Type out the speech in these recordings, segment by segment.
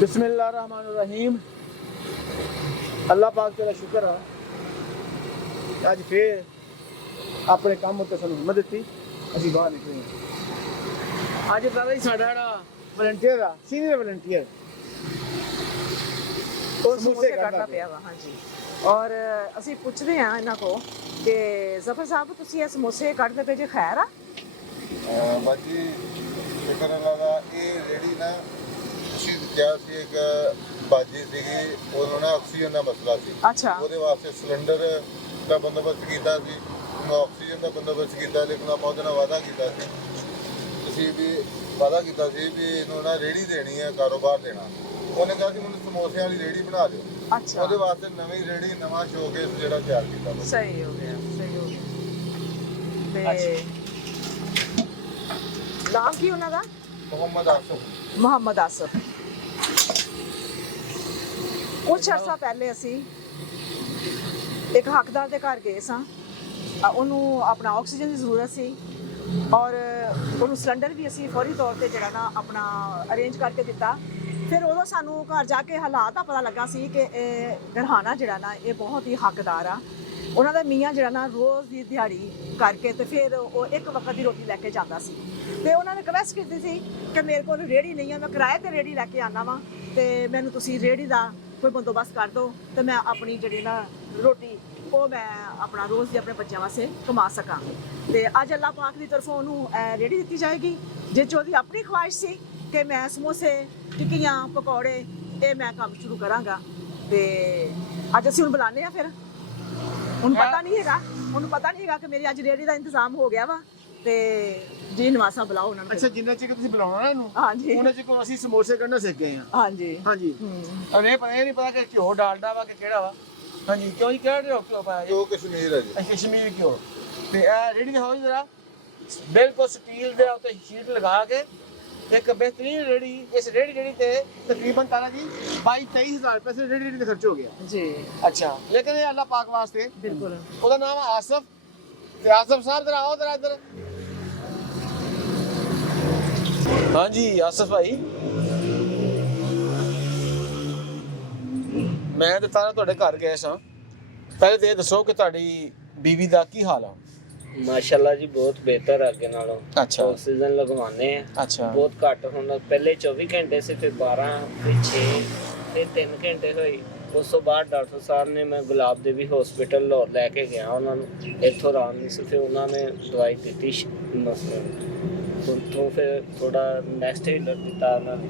बिस्मिल्लाहिर्रहमानिर्रहीम। अल्लाह पाक तेरा शुक्र है अज फिर अपने काम उत्ते सानू हिम्मत दी असीं बाहर निकले अज दादा जी साडा जेहड़ा वलंटियर आ सीनियर वलंटियर समोसे करना पिया वा। हाँ जी, और ਅਸੀਂ ਪੁੱਛਦੇ ਹਾਂ ਇਹਨਾਂ ਕੋ ਕਿ ਜ਼ਫਰ ਸਾਹਿਬ ਤੁਸੀਂ ਇਹ ਸਮੋਸੇ ਕੱਢਦੇ ਪਏ ਜੇ ਖੈਰ ਆ? ਬਾਜੀ ਸ਼ੁਕਰ ਅੱਲਾ ਦਾ। ਇਹ ਰੇੜੀ ਨਾ ਤੁਸੀਂ ਕਿਹਾ ਸੀ ਇੱਕ ਬਾਜੀ ਸੀਗੀ, ਉਹਨੂੰ ਨਾ ਆਕਸੀਜਨ ਦਾ ਮਸਲਾ ਸੀ। ਅੱਛਾ, ਉਹਦੇ ਵਾਸਤੇ ਸਿਲੰਡਰ ਦਾ ਬੰਦੋਬਸਤ ਕੀਤਾ ਸੀ, ਆਕਸੀਜਨ ਦਾ ਬੰਦੋਬਸਤ ਕੀਤਾ, ਲੇਕਿਨ ਆਪਾਂ ਉਹਦੇ ਨਾਲ ਵਾਅਦਾ ਕੀਤਾ ਸੀ, ਤੁਸੀਂ ਵੀ ਵਾਅਦਾ ਕੀਤਾ ਸੀ ਵੀ ਇਹਨੂੰ ਨਾ ਰੇੜੀ ਦੇਣੀ ਹੈ, ਕਾਰੋਬਾਰ ਦੇਣਾ। ਉਹਨੇ ਕਿਹਾ ਕਿ ਮੈਨੂੰ ਸਮੋਸਿਆਂ ਵਾਲੀ ਰੇੜੀ ਬਣਾ ਦਿਓ। ਅੱਛਾ, ਉਹਦੇ ਵਾਸਤੇ ਨਵੀਂ ਰੇੜੀ, ਨਵਾਂ ਸ਼ੋਕੇਸ ਜਿਹੜਾ ਤਿਆਰ ਕੀਤਾ ਵਾ। ਸਹੀ ਹੋ ਗਿਆ, ਸਹੀ ਹੋ ਗਿਆ। ਤੇ ਨਾਮ ਕੀ ਉਹਨਾਂ ਦਾ? ਮੁਹੰਮਦ ਆਸਫ। ਮੁਹੰਮਦ ਆਸਫ। ਕੁਛ ਅਰਸਾ ਪਹਿਲੇ ਅਸੀਂ ਇੱਕ ਹੱਕਦਾਰ ਦੇ ਘਰ ਗਏ ਸਾਂ। ਉਹਨੂੰ ਆਪਣਾ ਆਕਸੀਜਨ ਦੀ ਜ਼ਰੂਰਤ ਸੀ ਔਰ ਉਹਨੂੰ ਸਿਲੰਡਰ ਵੀ ਅਸੀਂ ਫੌਰੀ ਤੌਰ ਤੇ ਜਿਹੜਾ ਨਾ ਆਪਣਾ ਅਰੇਂਜ ਕਰਕੇ ਦਿੱਤਾ। ਫਿਰ ਉਦੋਂ ਸਾਨੂੰ ਘਰ ਜਾ ਕੇ ਹਾਲਾਤ ਦਾ ਪਤਾ ਲੱਗਾ ਸੀ ਕਿ ਇਹ ਗਰਹਾਨਾ ਜਿਹੜਾ ਨਾ ਇਹ ਬਹੁਤ ਹੀ ਹੱਕਦਾਰ ਆ। ਉਹਨਾਂ ਦਾ ਮੀਆਂ ਜਿਹੜਾ ਨਾ ਰੋਜ਼ ਦੀ ਦਿਹਾੜੀ ਕਰਕੇ ਤੇ ਫਿਰ ਉਹ ਇੱਕ ਵਕਤ ਦੀ ਰੋਟੀ ਲੈ ਕੇ ਜਾਂਦਾ ਸੀ। ਤੇ ਉਹਨਾਂ ਨੇ ਰਿਕਵੈਸਟ ਕੀਤੀ ਸੀ ਕਿ ਮੇਰੇ ਕੋਲ ਰੇਹੜੀ ਨਹੀਂ ਆ, ਮੈਂ ਕਿਰਾਏ ਤੇ ਰੇਹੜੀ ਲੈ ਕੇ ਆਉਣਾ ਵਾਂ ਤੇ ਮੈਨੂੰ ਤੁਸੀਂ ਰੇਹੜੀ ਦਾ ਕੋਈ ਬੰਦੋਬਸਤ ਕਰ ਦਿਓ ਤੇ ਮੈਂ ਆਪਣੀ ਜਿਹੜੀ ਨਾ ਰੋਟੀ ਉਹ ਮੈਂ ਆਪਣਾ ਰੋਜ਼ ਦੀ ਆਪਣੇ ਬੱਚਿਆਂ ਵਾਸਤੇ ਕਮਾ ਸਕਾਂ। ਤੇ ਅੱਜ ਅੱਲਾਹ ਪਾਕ ਦੀ ਤਰਫੋਂ ਉਹਨੂੰ ਰੇਹੜੀ ਦਿੱਤੀ ਜਾਏਗੀ ਜਿਸ 'ਚ ਉਹਦੀ ਆਪਣੀ ਖੁਆਇਸ਼ ਸੀ ਕਿ ਮੈਂ ਸਮੋਸੇ, ਟਿੱਕੀਆਂ, ਪਕੌੜੇ ਇਹ ਮੈਂ ਕੰਮ ਸ਼ੁਰੂ ਕਰਾਂਗਾ। ਤੇ ਅੱਜ ਅਸੀਂ ਹੁਣ ਬੁਲਾਉਂਦੇ ਆ। ਫਿਰ ਉਹਨੂੰ ਪਤਾ ਨਹੀਂ ਹੈਗਾ ਕਿ ਮੇਰੀ ਅੱਜ ਰੇਹੜੀ ਦਾ ਇੰਤਜ਼ਾਮ ਹੋ ਗਿਆ ਵਾ। ਤੇ ਜੀ ਨਵਾਸਾ ਬੁਲਾਓ ਉਹਨਾਂ ਨੂੰ। ਅੱਛਾ, ਜਿੰਨਾ ਚਿਰ ਤੁਸੀਂ ਬੁਲਾਉਣਾ ਨਾ ਇਹਨੂੰ, ਹਾਂਜੀ, ਉਹਨਾਂ ਚਿਰ ਅਸੀਂ ਸਮੋਸੇ ਕੱਢਣਾ ਸਿੱਖ ਗਏ ਹਾਂ। ਹਾਂਜੀ ਹਾਂਜੀ, ਔਰ ਇਹ ਨਹੀਂ ਪਤਾ ਕਿ ਘਿਓ ਡਾਲਡਾ ਵਾ ਕਿ ਕਿਹੜਾ ਵਾ। ਹਾਂਜੀ, ਕਿਉਂ ਜੀ ਕਿਹੜਾ ਘਿਓ ਪਾਇਆ ਜੀ? ਉਹ ਕਸ਼ਮੀਰ ਹੈ ਜੀ। ਕਸ਼ਮੀਰ ਘਿਓ। ਤੇ ਇਹ ਰੇੜੀ ਦਿਖਾਓ ਜੀ ਜ਼ਰਾ। ਬਿਲਕੁਲ ਸਟੀਲ ਦੇ ਉੱਤੇ ਸ਼ੀਟ ਲਗਾ ਕੇ ਇੱਕ ਬਿਹਤਰੀਨ ਰੇੜੀ। ਇਸ ਰੇੜੀ ਤੇ ਤਕਰੀਬਨ ਤਾਰਾ ਜੀ 22-23 ਹਜ਼ਾਰ ਰੁਪਏ ਰੇੜੀ ਦੇ ਖਰਚ ਹੋ ਗਿਆ ਜੀ। ਅੱਛਾ, ਲੇਕਿਨ ਇਹ ਅੱਲਾਹ ਪਾਕ ਵਾਸਤੇ। ਬਿਲਕੁਲ। ਉਹਦਾ ਨਾਮ ਹੈ ਆਸਫ। ਤੇ ਆਸਫ ਸਾਹਿਬ ਜ਼ਰਾ ਆਓ ਜ਼ਰਾ ਇੱਧਰ। ਹਾਂਜੀ ਆਸਫ ਭਾਈ, ਮੈਂ ਤੇ ਤਾਰਾ ਤੁਹਾਡੇ ਘਰ ਗਏ ਸਾਂ। ਪਹਿਲੇ ਤੇ ਇਹ ਦੱਸੋ ਕਿ ਤੁਹਾਡੀ ਬੀਵੀ ਦਾ ਕੀ ਹਾਲ ਆ? माशाल्लाह जी बहुत बेहतर है अगे नालों। अच्छा। ऑक्सीजन लगवाने हैं। अच्छा। बहुत घट हुण पहले 24 घंटे से फिर 12 फिर 6 फिर 3 घंटे होई। उस तो बाद डॉक्टर साहब ने मैं गुलाब देवी हॉस्पिटल लाहौर लैके गया उन्होंने, इत्थों आराम नहीं से फिर उन्होंने दवाई दी तो फिर थोड़ा नेक्स्ट एड दिता उन्होंने,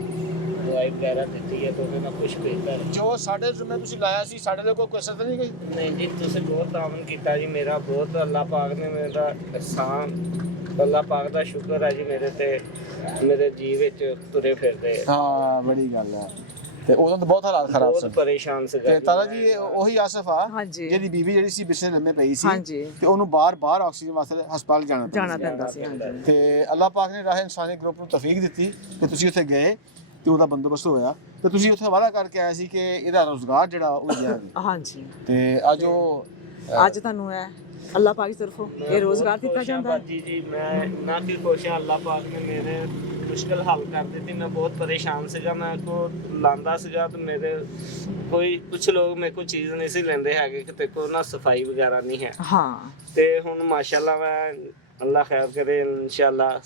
दवाई वगैरह दी है तो उन्होंने कुछ बेहतर है। ਜੋ ਸਾਡੇ ਜ਼ਿੰਮੇ ਤੁਸੀਂ ਲਾਇਆ ਸੀ ਸਾਡੇ ਲਈ ਕੋਈ ਅਸਰ ਤਾਂ ਨਹੀਂ ਗਈ? नहीं जी तुसीं बहुत तावन किया जी मेरा, बहुत अल्लाह पाक ने मेरा एहसान, अल्लाह पाक का शुक्र है जी मेरे ते मेरे जी विच तुरे फिरदे। ਹਾਂ ਬੜੀ ਗੱਲ ਆ। ਤੇ ਉਦੋਂ ਤਾਂ ਬਹੁਤ ਹਾਲਾਤ ਖਰਾਬ बहुत ਸਨ। परेशान से ਤੇ ਤਾਰਾ ਜੀ ਉਹੀ ਆਸਫ ਆ ਹਾਂਜੀ। ਜਿਹਦੀ ਬੀਵੀ ਜਿਹੜੀ ਸੀ ਬਿਸਤਰੇ ਲੰਮੇ ਪਈ ਸੀ। ਹਾਂਜੀ। ਤੇ ਉਹਨੂੰ ਬਾਰ-ਬਾਰ ਆਕਸੀਜਨ ਵਾਸਤੇ ਹਸਪਤਾਲ ਜਾਣਾ ਪੈਂਦਾ ਸੀ। ਹਾਂਜੀ। ਤੇ ਅੱਲਾਹ ਪਾਕ ਨੇ ਰਾਹ ਇਨਸਾਨੀ ਗਰੁੱਪ ਨੂੰ ਤੌਫੀਕ ਦਿੱਤੀ ਕਿ ਤੁਸੀਂ ਉੱਥੇ ਗਏ ਤੇ ਉਹਦਾ ਬੰਦੋਬਸਤ ਹੋਇਆ ਤੇ ਤੁਸੀਂ ਉੱਥੇ ਵਾਅਦਾ ਕਰਕੇ ਆਏ ਸੀ ਕਿ ਇਹਦਾ ਰੋਜ਼ਗਾਰ ਜਿਹੜਾ ਉਹ ਜਾਏਗਾ। ਹਾਂਜੀ। ਤੇ ਅੱਜ ਉਹ ਅੱਜ ਤੁਹਾਨੂੰ ਹੈ ਅੱਲਾਹ ਪਾਕ ਦੀ ਤਰਫੋਂ ਇਹ ਰੋਜ਼ਗਾਰ ਦਿੱਤਾ ਜਾਂਦਾ ਹੈ। जी मैं ना कि खुश हाँ, अल्लाह पाक ने मेरे मुश्किल हल कर दी थी। मैं बहुत परेशान सीगा, मैं को लांदा सीगा तो मेरे कोई कुछ लोग मेरे को चीज़ नहीं सी लेंदे हैगे कि तेरे को ना सफाई वगैरह नहीं है। हाँ। ते हुण माशाल्लाह मैं अल्लाह खैर करे इंशाल्लाह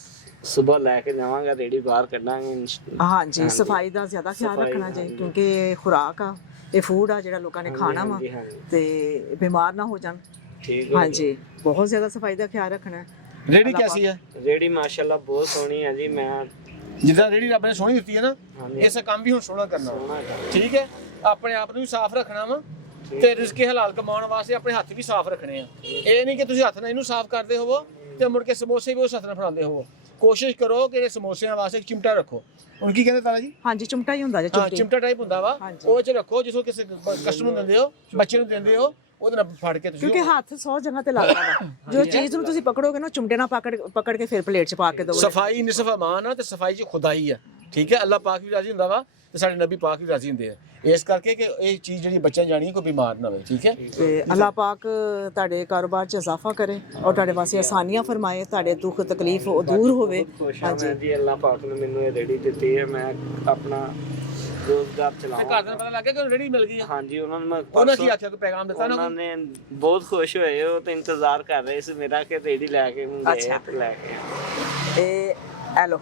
सुबह लैके जावांगा, रेडी बाहर कड्डांगे। ਹਾਂਜੀ, ਸਫਾਈ ਦਾ ਜ਼ਿਆਦਾ ਖਿਆਲ ਸਫਾਈ, ਰੱਖਣਾ ਚਾਹੀਦਾ ਹਾਂਜੀ। ਕਿਉਂਕਿ ਇਹ ਖੁਰਾਕ ਆ, ਇਹ ਫੂਡ ਆ ਜਿਹੜਾ ਲੋਕਾਂ ਨੇ ਖਾਣਾ ਵਾ ਹਾਂਜੀ, ਹਾਂਜੀ। ਤੇ ਬਿਮਾਰ ਨਾ ਹੋ ਜਾਣ। ठीक है ਹਾਂਜੀ, ਬਹੁਤ ਜ਼ਿਆਦਾ ਸਫਾਈ ਦਾ ਖਿਆਲ ਰੱਖਣਾ ਹੈ। ਰੇੜੀ ਕੈਸੀ ਹੈ? रेडी माशाल्लाह बहुत सोहनी है जी। मैं ਜਿੱਦਾਂ ਰੇੜੀ ਰੱਬ ਨੇ ਸੋਹਣੀ ਦਿੱਤੀ ਹੈ ਨਾ, ਹਾਂਜੀ। ਇਸੇ ਕੰਮ ਵੀ ਹੁਣ ਸੋਹਣਾ ਕਰਨਾ ਵਾ। सोहना है। ਠੀਕ ਹੈ, ਆਪਣੇ ਆਪ ਨੂੰ ਵੀ ਸਾਫ਼ ਰੱਖਣਾ ਵਾ ਤੇ ਰਿਜ਼ਕੇ ਹਲਾਲ ਕਮਾਉਣ ਵਾਸਤੇ ਆਪਣੇ ਹੱਥ ਵੀ ਸਾਫ਼ ਰੱਖਣੇ ਆ। ਇਹ ਨਹੀਂ ਕਿ ਤੁਸੀਂ ਹੱਥ ਨਾਲ ਇਹਨੂੰ ਸਾਫ਼ ਕਰਦੇ ਹੋਵੋ ਤੇ ਮੁੜ ਕੇ ਸਮੋਸੇ ਵੀ ਉਸ ਹੱਥ ਨਾਲ ਫੜਾਉਂਦੇ ਹੋਵੋ। ਕੋਸ਼ਿਸ਼ ਕਰੋ ਕਿ ਇਹ ਸਮੋਸਿਆਂ ਵਾਸਤੇ ਇੱਕ ਚਿਮਟਾ ਰੱਖੋ। ਹੁਣ ਕੀ ਕਹਿੰਦੇ ਤਾਰਾ ਜੀ? ਹਾਂਜੀ, ਚਿਮਟਾ ਹੀ ਹੁੰਦਾ ਜੇ ਹਾਂ, ਚਿਮਟੀ। ਚਿਮਟਾ ਟਾਈਪ ਹੁੰਦਾ ਵਾ, ਹਾਂਜੀ। ਉਹ ਚ ਰੱਖੋ ਜਿਸੋ ਕਿਸੇ ਕਸਟਮਰ ਨੂੰ ਦਿੰਦੇ ਹੋ, ਬੱਚੇ ਨੂੰ ਦਿੰਦੇ ਹੋ, ਉਹਦੇ ਨਾਲ ਫੜ ਕੇ ਤੁਸੀਂ। ਕਿਉਂਕਿ ਹੱਥ 100 ਜਗ੍ਹਾ ਤੇ ਲੱਗਦਾ ਵਾ। ਜੋ ਚੀਜ਼ ਨੂੰ ਤੁਸੀਂ ਪਕੜੋਗੇ ਨਾ ਚਿਮਟੇ ਨਾਲ ਪਕੜ ਕੇ ਫਿਰ ਪਲੇਟ 'ਚ ਪਾ ਕੇ ਦਿਓ। ਸਫਾਈ ਨਿਸਫ ਅਮਾਨ ਆ ਤੇ ਸਫਾਈ 'ਚ ਖੁਦਾਈ ਆ। ਠੀਕ ਹੈ, ਅੱਲਾਹ ਪਾਕ ਵੀ ਰਾਜ਼ੀ ਹੁੰਦਾ ਵਾ ਤੇ ਸਾਡੇ ਨਬੀ ਪਾਕ ਵੀ ਰਾਜ਼ੀ ਹੁੰਦੇ ਆ। ਇਸ ਕਰਕੇ ਕਿ ਇਹ ਚੀਜ਼ ਜਿਹੜੀ ਬੱਚਿਆਂ ਜਾਣੀ ਕੋਈ ਬਿਮਾਰ ਨਾ ਹੋਵੇ। ਠੀਕ ਹੈ, ਤੇ ਅੱਲਾਹ ਪਾਕ ਤੁਹਾਡੇ ਕਾਰੋਬਾਰ 'ਚ ਇਜ਼ਾਫਾ ਕਰੇ ਔਰ ਤੁਹਾਡੇ ਵਾਸਤੇ ਆਸਾਨੀਆਂ ਫਰਮਾਏ, ਤੁਹਾਡੇ ਦੁੱਖ ਤਕਲੀਫ ਉਹ ਦੂਰ ਹੋਵੇ। खुश हाँ मैं जी, अल्लाह पाक ने मैनू ये रेडी दी है। मैं अपना ਰੋਜ਼ਗਾਰ ਤੇ ਚਲਾਵਾਂ। ਘਰ ਦਾ ਪਤਾ ਲੱਗ ਗਿਆ ਕਿ ਰੇੜੀ ਮਿਲ ਗਈ ਆ? ਹਾਂਜੀ ਉਹਨਾਂ ਨੂੰ ਮੈਂ ਉਹਨਾਂ ਕੀ ਆਖਿਆ, ਕੋਈ ਪੈਗਾਮ ਦਿੱਤਾ ਨਾ? ਉਹਨਾਂ ਨੇ ਬਹੁਤ ਖੁਸ਼ ਹੋਏ, ਉਹ ਤੇ ਇੰਤਜ਼ਾਰ ਕਰ ਰਹੇ ਸੀ ਮੇਰਾ ਕਿ ਰੇੜੀ ਲੈ ਕੇ ਗਏ ਅੱਛਾ। ਤੇ ਲੈ ਕੇ ਇਹ ਐ ਲੋ,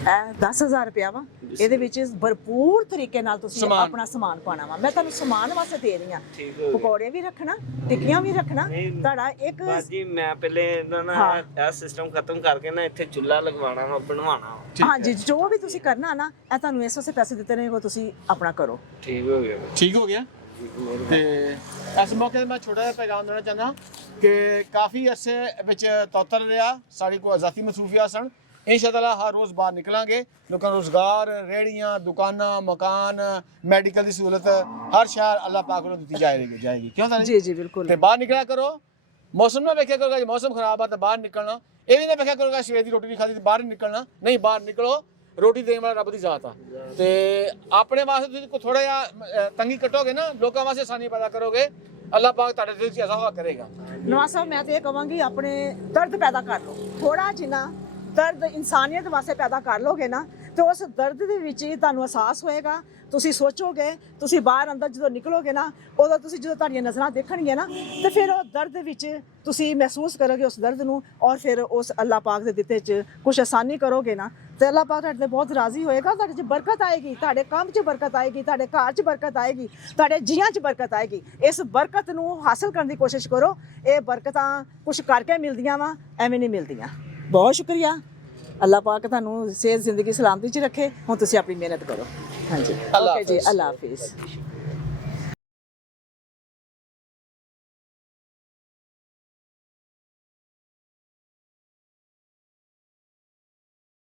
ਇਹ 10,000 ਰੁਪਇਆ ਵਾ। ਇਹਦੇ ਵਿੱਚ ਭਰਪੂਰ ਤਰੀਕੇ ਨਾਲ ਤੁਸੀਂ ਸਮਾਨ। ਆਪਣਾ ਸਮਾਨ ਪਾਣਾ ਵਾ। ਮੈਂ ਤੁਹਾਨੂੰ ਸਮਾਨ ਵਾਸਤੇ ਦੇ ਰਹੀ ਹਾਂ, ਠੀਕ ਹੋ ਗਿਆ ਪਕੌੜੇ ਵੀ ਰੱਖਣਾ, ਟਿੱਕੀਆਂ ਵੀ ਰੱਖਣਾ। ਨਹੀਂ, ਤੁਹਾਡਾ ਇੱਕ ਬਾਜੀ ਮੈਂ ਪਹਿਲੇ ਇਹਨਾਂ ਨਾਲ ਹਾਂ। ਇਹ ਸਿਸਟਮ ਖਤਮ ਕਰਕੇ ਨਾ ਇੱਥੇ ਚੁੱਲ੍ਹਾ ਲਗਵਾਉਣਾ ਵਾ, ਬਣਵਾਉਣਾ ਵਾ। ਹਾਂਜੀ, ਜੋ ਵੀ ਤੁਸੀਂ ਕਰਨਾ ਨਾ, ਇਹ ਤੁਹਾਨੂੰ ਇਸ ਵਾਸਤੇ ਪੈਸੇ ਦਿੱਤੇ ਨੇ, ਉਹ ਤੁਸੀਂ ਆਪਣਾ ਕਰੋ। ਠੀਕ ਹੋ ਗਿਆ ਠੀਕ ਹੋ ਗਿਆ। ਤੇ ਇਸ ਮੌਕੇ ਤੇ ਮੈਂ ਛੋਟਾ ਜਿਹਾ ਪੈਗਾਮ ਦੇਣਾ ਚਾਹੁੰਦਾ ਕਿ ਕਾਫੀ ਅਰਸੇ ਵਿੱਚ ਤੌਤਰ ਰਿਹਾ, ਸਾਡੇ ਕੋਲ ਜ਼ਾਤੀ ਮਸਰੂਫੀਆਂ ਸਨ। इंशाअल्लाह हर रोज़ बाहर निकलांगे, लोगों को रोज़गार, रेहड़ियाँ, दुकाना, मकान, मेडिकल की सहूलत हर शहर अल्लाह पाक को दी जाएगी। क्यों था जी जी बिल्कुल। ते बाहर निकला करो, मौसम ना वेख्या करो, मौसम खराब है तो बाहर निकलना, ये भी ना वेख्या करो सवेर की रोटी नहीं खाती बाहर निकलना नहीं, बाहर निकलो, रोटी देने वाला रब की जात आ। ते अपने वास्ते तुसीं थोड़ा जिहा तंगी कटोगे ना, लोगों वास्ते आसानी पैदा करोगे, अल्लाह पाक तुहाडे दिल 'ਚ इजाफा करेगा। नवाज साहब, मैं तो ये कहांगी अपने दर्द पैदा कर लो, थोड़ा जिन्ना ਦਰਦ ਇਨਸਾਨੀਅਤ ਵਾਸਤੇ ਪੈਦਾ ਕਰ ਲੋਗੇ ਨਾ, ਤੇ ਉਸ ਦਰਦ ਦੇ ਵਿੱਚ ਹੀ ਤੁਹਾਨੂੰ ਅਹਿਸਾਸ ਹੋਏਗਾ। ਤੁਸੀਂ ਸੋਚੋਗੇ, ਤੁਸੀਂ ਬਾਹਰ ਅੰਦਰ ਜਦੋਂ ਨਿਕਲੋਗੇ ਨਾ, ਉਦੋਂ ਤੁਸੀਂ ਜਦੋਂ ਤੁਹਾਡੀਆਂ ਨਜ਼ਰਾਂ ਦੇਖਣਗੀਆਂ ਨਾ, ਤੇ ਫਿਰ ਉਹ ਦਰਦ ਵਿੱਚ ਤੁਸੀਂ ਮਹਿਸੂਸ ਕਰੋਗੇ ਉਸ ਦਰਦ ਨੂੰ, ਔਰ ਫਿਰ ਉਸ ਅੱਲਾਹ ਪਾਕ ਦੇ ਦਿੱਤੇ 'ਚ ਕੁਝ ਆਸਾਨੀ ਕਰੋਗੇ ਨਾ, ਤੇ ਅੱਲਾਹ ਪਾਕ ਤੁਹਾਡੇ ਤੇ ਬਹੁਤ ਰਾਜ਼ੀ ਹੋਏਗਾ। ਤੁਹਾਡੇ 'ਚ ਬਰਕਤ ਆਏਗੀ, ਤੁਹਾਡੇ ਕੰਮ 'ਚ ਬਰਕਤ ਆਏਗੀ, ਤੁਹਾਡੇ ਘਰ 'ਚ ਬਰਕਤ ਆਏਗੀ, ਤੁਹਾਡੇ ਜੀਆਂ 'ਚ ਬਰਕਤ ਆਏਗੀ। ਇਸ ਬਰਕਤ ਨੂੰ ਹਾਸਲ ਕਰਨ ਦੀ ਕੋਸ਼ਿਸ਼ ਕਰੋ। ਇਹ ਬਰਕਤਾਂ ਕੁਝ ਕਰਕੇ ਮਿਲਦੀਆਂ ਵਾ, ਐਵੇਂ ਨਹੀਂ ਮਿਲਦੀਆਂ। ਬਹੁਤ ਸ਼ੁਕਰੀਆ। ਅੱਲਾਹ ਪਾਕ ਤੁਹਾਨੂੰ ਸਿਹਤ ਜ਼ਿੰਦਗੀ ਸਲਾਮਤੀ 'ਚ ਰੱਖੇ। ਹੁਣ ਤੁਸੀਂ ਆਪਣੀ ਮਿਹਨਤ ਕਰੋ। ਹਾਂਜੀ, ਓਕੇ ਜੀ, ਅੱਲਾਹ ਹਾਫਿਜ਼।